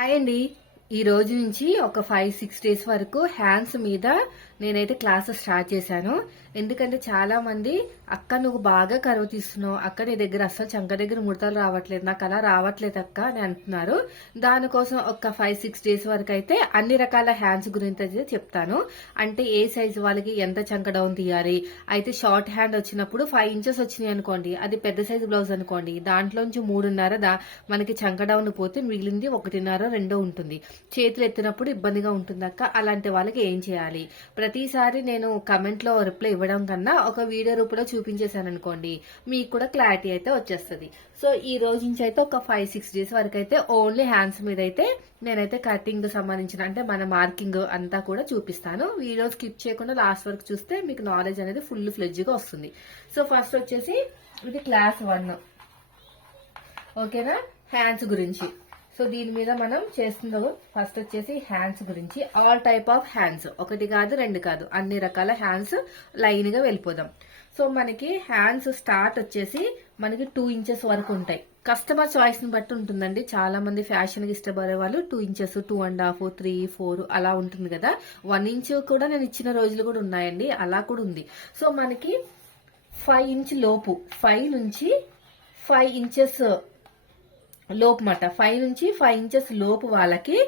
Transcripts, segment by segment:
Hi అండి. ఈ రోజు నుంచి ఒక ఫైవ్ సిక్స్ డేస్ వరకు హ్యాండ్స్ మీద నేనైతే క్లాసెస్ స్టార్ట్ చేశాను. ఎందుకంటే చాలా మంది అక్క నువ్వు బాగా కరువు తీస్తున్నావు. అక్క నీ దగ్గర అస్సలు చంక దగ్గర ముడతలు రావట్లేదు. నాకు అలా రావట్లేదు అక్క అని అంటున్నారు. దానికోసం ఒక ఫైవ్ సిక్స్ డేస్ వరకు అయితే అన్ని రకాల హ్యాండ్స్ గురించి అయితే చెప్తాను. అంటే ఏ సైజు వాళ్ళకి ఎంత చంక డౌన్ తీయాలి? అయితే షార్ట్ హ్యాండ్ వచ్చినప్పుడు ఫైవ్ ఇంచెస్ వచ్చినాయి అనుకోండి. అది పెద్ద సైజు బ్లౌజ్ అనుకోండి. దాంట్లోంచి మూడున్నర దా మనకి చంక డౌన్ పోతే మిగిలింది ఒకటిన్నర రెండో ఉంటుంది. చేతులు ఎత్తినప్పుడు ఇబ్బందిగా ఉంటుంది అక్క అలాంటి వాళ్ళకి ఏం చేయాలి? ప్రతిసారి నేను కమెంట్లో రిప్లై ఇవ్వడం కన్నా ఒక వీడియో రూపంలో చూపించేశాను అనుకోండి మీకు కూడా క్లారిటీ అయితే వచ్చేస్తుంది. సో ఈ రోజు నుంచి అయితే ఒక ఫైవ్ సిక్స్ డేస్ వరకు అయితే ఓన్లీ హ్యాండ్స్ మీద అయితే నేనైతే కటింగ్ సంబంధించిన అంటే మన మార్కింగ్ అంతా కూడా చూపిస్తాను. వీడియో స్కిప్ చేయకుండా లాస్ట్ వరకు చూస్తే మీకు నాలెడ్జ్ అనేది ఫుల్ ఫ్లెడ్జ్గా వస్తుంది. సో ఫస్ట్ వచ్చేసి ఇది క్లాస్ వన్ ఓకేనా? హ్యాండ్స్ గురించి. సో దీని మీద మనం చేస్తుందో ఫస్ట్ వచ్చేసి హ్యాండ్స్ గురించి. ఆల్ టైప్ ఆఫ్ హ్యాండ్స్ ఒకటి కాదు రెండు కాదు. అన్ని రకాల హ్యాండ్స్ లైన్గా వెళ్ళిపోదాం. సో మనకి హ్యాండ్స్ స్టార్ట్ వచ్చేసి మనకి టూ ఇంచెస్ వరకు ఉంటాయి. కస్టమర్ చాయిస్ని బట్టి ఉంటుందండి. చాలా మంది ఫ్యాషన్కి ఇష్టపడే వాళ్ళు two inches two and half three four అలా ఉంటుంది కదా. వన్ ఇంచ్ కూడా నేను ఇచ్చిన రోజులు కూడా ఉన్నాయండి. అలా కూడా ఉంది. సో మనకి ఫైవ్ ఇంచ్ లోపు ఫైవ్ నుంచి ఫైవ్ ఇంచెస్ లోపు మాట ఫైవ్ నుంచి ఫైవ్ ఇంచెస్ లోపు వాళ్ళకి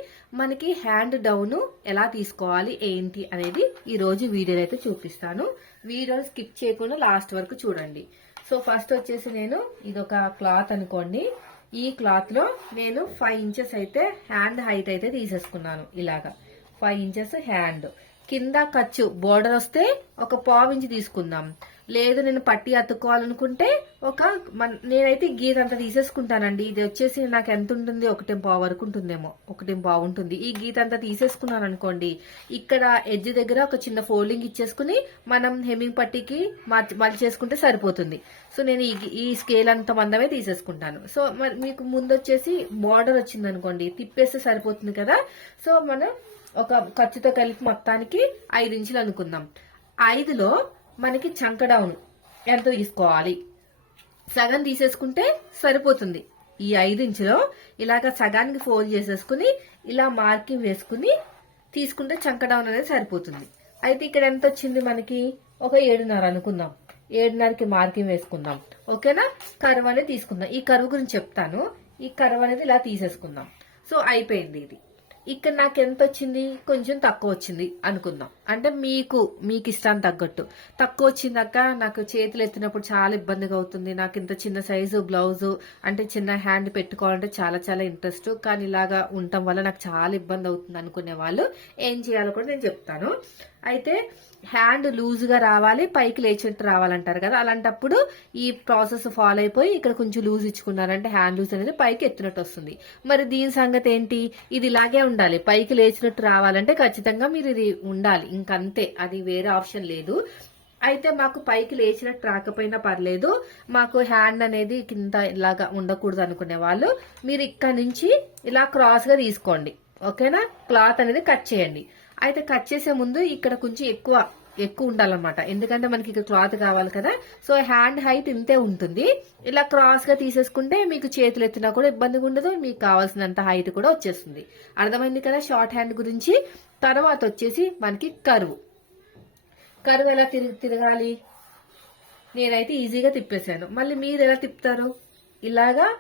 మనకి హ్యాండ్ డౌన్ ఎలా తీసుకోవాలి ఏంటి అనేది ఈ రోజు వీడియోలో అయితే చూపిస్తాను. వీడియో స్కిప్ చేయకుండా లాస్ట్ వరకు చూడండి. సో ఫస్ట్ వచ్చేసి నేను ఇదొక క్లాత్ అనుకోండి. ఈ క్లాత్లో నేను ఫైవ్ ఇంచెస్ అయితే హ్యాండ్ హైట్ అయితే తీసేసుకున్నాను ఇలాగా. Five inches hand. కింద ఖర్చు బోర్డర్ వస్తే ఒక పావు ఇంచు తీసుకుందాం. లేదు నేను పట్టి అతుక్కోవాలనుకుంటే ఒక మన- నేనైతే గీతంతా గీత తీసేసుకుంటానండి. ఇది వచ్చేసి నాకు ఎంత ఉంటుంది? ఒకటి పావు వరకు ఉంటుందేమో. ఒకటి పావు ఉంటుంది. ఈ గీత అంతా తీసేసుకున్నాను అనుకోండి ఇక్కడ ఎడ్జ్ దగ్గర ఒక చిన్న ఫోల్డింగ్ ఇచ్చేసుకుని మనం హెమ్మింగ్ పట్టీకి మార్చి మళ్ళీ చేసుకుంటే సరిపోతుంది. సో నేను ఈ ఈ స్కేల్ అంత మందమే తీసేసుకుంటాను. సో మరి మీకు ముందు వచ్చేసి బార్డర్ వచ్చింది అనుకోండి తిప్పేస్తే సరిపోతుంది కదా? సో మనం ఒక ఖర్చుతో కలిపి మొత్తానికి ఐదు ఇంచులు అనుకుందాం. ఐదులో మనకి చంక డౌన్ ఎంత తీసుకోవాలి? సగం తీసేసుకుంటే సరిపోతుంది. ఈ ఐదు ఇంచులో ఇలాగ సగానికి ఫోల్డ్ చేసేసుకుని ఇలా మార్కింగ్ వేసుకుని తీసుకుంటే చంక డౌన్ అనేది సరిపోతుంది. అయితే ఇక్కడ ఎంత వచ్చింది మనకి? ఒక ఏడున్నర అనుకుందాం. ఏడున్నరకి మార్కింగ్ వేసుకుందాం. ఓకేనా? కరువు అనేది తీసుకుందాం. ఈ కరువు గురించి చెప్తాను. ఈ కరువు అనేది ఇలా తీసేసుకుందాం. సో అయిపోయింది ఇది. ఇక్కడ నాకు ఎంత వచ్చింది కొంచెం తక్కువ వచ్చింది అనుకుందాం. అంటే మీకు మీకు ఇష్టాన్ని తగ్గట్టు. తక్కువ వచ్చిందాక నాకు చేతులు ఎత్తినప్పుడు చాలా ఇబ్బందిగా అవుతుంది. నాకు ఇంత చిన్న సైజు బ్లౌజు అంటే చిన్న హ్యాండ్ పెట్టుకోవాలంటే చాలా చాలా ఇంట్రెస్ట్. కానీ ఇలాగా ఉండటం వల్ల నాకు చాలా ఇబ్బంది అవుతుంది అనుకునే వాళ్ళు ఏం చేయాలో కూడా నేను చెప్తాను. అయితే హ్యాండ్ లూజ్గా రావాలి పైకి లేచినట్టు రావాలంటారు కదా. అలాంటప్పుడు ఈ ప్రాసెస్ ఫాలో అయిపోయి ఇక్కడ కొంచెం లూజ్ ఇచ్చుకున్నారంటే హ్యాండ్ లూజ్ అనేది పైకి ఎత్తినట్టు వస్తుంది. మరి దీని సంగతి ఏంటి ఇది ఇలాగే ఉండాలి. పైకి లేచినట్టు రావాలంటే ఖచ్చితంగా మీరు ఇది ఉండాలి. ఇంకంతే. అది వేరే ఆప్షన్ లేదు. అయితే మాకు పైకి లేచినట్టు రాకపోయినా పర్లేదు. మాకు హ్యాండ్ అనేది కింద ఇలాగా ఉండకూడదు అనుకునే వాళ్ళు మీరు ఇక్కడ నుంచి ఇలా క్రాస్గా తీసుకోండి. ఓకేనా? క్లాత్ అనేది కట్ చేయండి. అయితే కట్ చేసే ముందు ఇక్కడ కొంచెం ఎక్కువ ఎక్కువ ఉండాలన్నమాట. ఎందుకంటే మనకి ఇక్కడ క్లాత్ కావాలి కదా. సో హ్యాండ్ హైట్ ఇంతే ఉంటుంది. ఇలా క్రాస్గా తీసేసుకుంటే మీకు చేతులు ఎత్తినా కూడా ఇబ్బందిగా ఉండదు. మీకు కావాల్సినంత హైట్ కూడా వచ్చేస్తుంది. అర్థమైంది కదా షార్ట్ హ్యాండ్ గురించి? తర్వాత వచ్చేసి మనకి కరువు. కరువు ఎలా తిరిగి తిరగాలి? నేనైతే ఈజీగా తిప్పేశాను. మళ్ళీ మీరు ఎలా తిప్పుతారు? ఇలాగా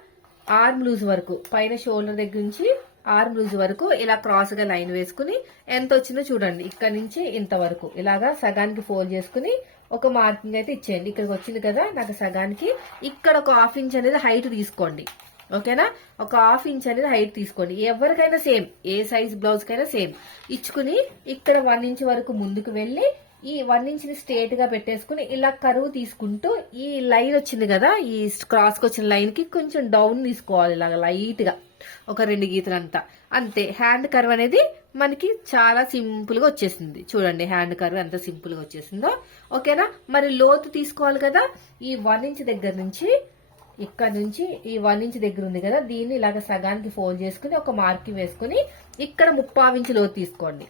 ఆర్మ్ లూజ్ వరకు పైన షోల్డర్ దగ్గర నుంచి ఆర్మ్ లూజ్ వరకు ఇలా క్రాస్గా లైన్ వేసుకుని ఎంత వచ్చిందో చూడండి. ఇక్కడ నుంచి ఇంతవరకు ఇలాగా సగానికి ఫోల్డ్ చేసుకుని ఒక మార్కింగ్ అయితే ఇచ్చేయండి. ఇక్కడికి వచ్చింది కదా నాకు సగానికి. ఇక్కడ ఒక హాఫ్ ఇంచ్ అనేది హైట్ తీసుకోండి. ఓకేనా? ఒక హాఫ్ ఇంచ్ అనేది హైట్ తీసుకోండి. ఎవరికైనా సేమ్ ఏ సైజ్ బ్లౌజ్ కైనా సేమ్. ఇచ్చుకుని ఇక్కడ వన్ ఇంచ్ వరకు ముందుకు వెళ్ళి ఈ వన్ ఇంచ్ని స్ట్రేట్గా పెట్టేసుకుని ఇలా కరువు తీసుకుంటూ ఈ లైన్ వచ్చింది కదా ఈ క్రాస్కి వచ్చిన లైన్కి కొంచెం డౌన్ తీసుకోవాలి ఇలాగ లైట్గా ఒక రెండు గీతలంతా. అంతే హ్యాండ్ కర్వ్ అనేది మనకి చాలా సింపుల్గా వచ్చేసింది. చూడండి హ్యాండ్ కర్వ్ ఎంత సింపుల్గా వచ్చేసిందో. ఓకేనా? మరి లోతు తీసుకోవాలి కదా. ఈ వన్ ఇంచ్ దగ్గర నుంచి ఇక్కడ నుంచి ఈ వన్ ఇంచ్ దగ్గర ఉంది కదా. దీన్ని ఇలాగ సగానికి ఫోల్డ్ చేసుకుని ఒక మార్కింగ్ వేసుకుని ఇక్కడ ముప్పావు ఇంచ్ లోతు తీసుకోండి.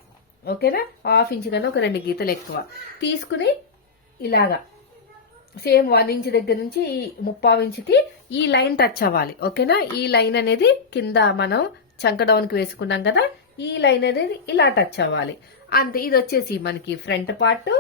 ఓకేనా? హాఫ్ ఇంచ్ కన్నా ఒక రెండు గీతలు ఎక్కువ. తీసుకుని ఇలాగా సేమ్ వన్ ఇంచ్ దగ్గర నుంచి ఈ ముప్పావు ఇంచుకి ఈ లైన్ టచ్ అవ్వాలి ఓకేనా? ఈ లైన్ అనేది కింద మనం చంక డౌన్కి వేసుకున్నాం కదా ఈ లైన్ అనేది ఇలా టచ్ అవ్వాలి. అంతే ఇది వచ్చేసి మనకి ఫ్రంట్ పార్ట్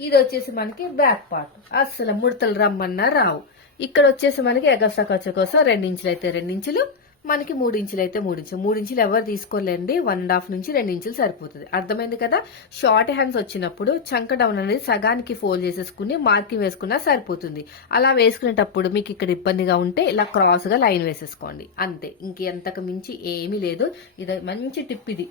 ఇది వచ్చేసి మనకి బ్యాక్ పార్ట్ అస్సలు ముడతలు రమ్మన్నా రావు. ఇక్కడ వచ్చేసి మనకి ఎగస్ట్రా ఖర్చు కోసం రెండించులు అయితే రెండించులు. మనకి మూడు ఇంచులు అయితే మూడు ఇంచులు. మూడు ఇంచులు ఎవరు తీసుకోలేండి? వన్ అండ్ హాఫ్ నుంచి రెండు ఇంచులు సరిపోతుంది. అర్థమైంది కదా? షార్ట్ హ్యాండ్స్ వచ్చినప్పుడు చంక డౌన్ అనేది సగానికి ఫోల్డ్ చేసేసుకుని మార్కింగ్ వేసుకున్నా సరిపోతుంది. అలా వేసుకునేటప్పుడు మీకు ఇక్కడ ఇబ్బందిగా ఉంటే ఇలా క్రాస్గా లైన్ వేసేసుకోండి. అంతే. ఇంకెంతకు మించి ఏమీ లేదు. ఇది మంచి టిప్ ఇది.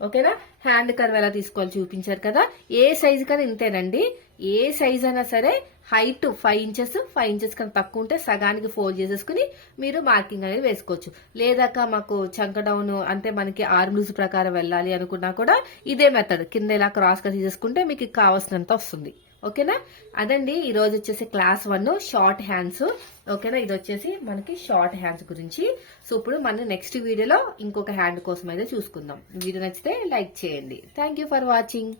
ఓకేనా? హ్యాండ్ కర్వ్ ఎలా తీసుకోవాలి చూపించారు కదా? ఏ సైజు కదా ఇంతేనండి. ఏ సైజ్ అయినా సరే height five inches five inches కన్నా తక్కువ ఉంటే సగానికి ఫోల్డ్ చేసేసుకుని మీరు మార్కింగ్ అనేది వేసుకోవచ్చు. లేదాక మాకు చంక డౌన్ అంటే మనకి ఆర్మ్ లూజ్ ప్రకారం వెళ్ళాలి అనుకున్నా కూడా ఇదే మెథడ్ కింద ఇలా క్రాస్గా తీసేసుకుంటే మీకు కావాల్సినంత వస్తుంది. ఓకేనా? అదండి ఈ రోజు వచ్చేసి క్లాస్ వన్ షార్ట్ హ్యాండ్స్. ఓకేనా? ఇది వచ్చేసి మనకి షార్ట్ హ్యాండ్స్ గురించి. సో ఇప్పుడు మన నెక్స్ట్ వీడియోలో ఇంకొక హ్యాండ్ కోసం అయితే చూసుకుందాం. వీడియో నచ్చితే లైక్ చేయండి. Thank you for watching.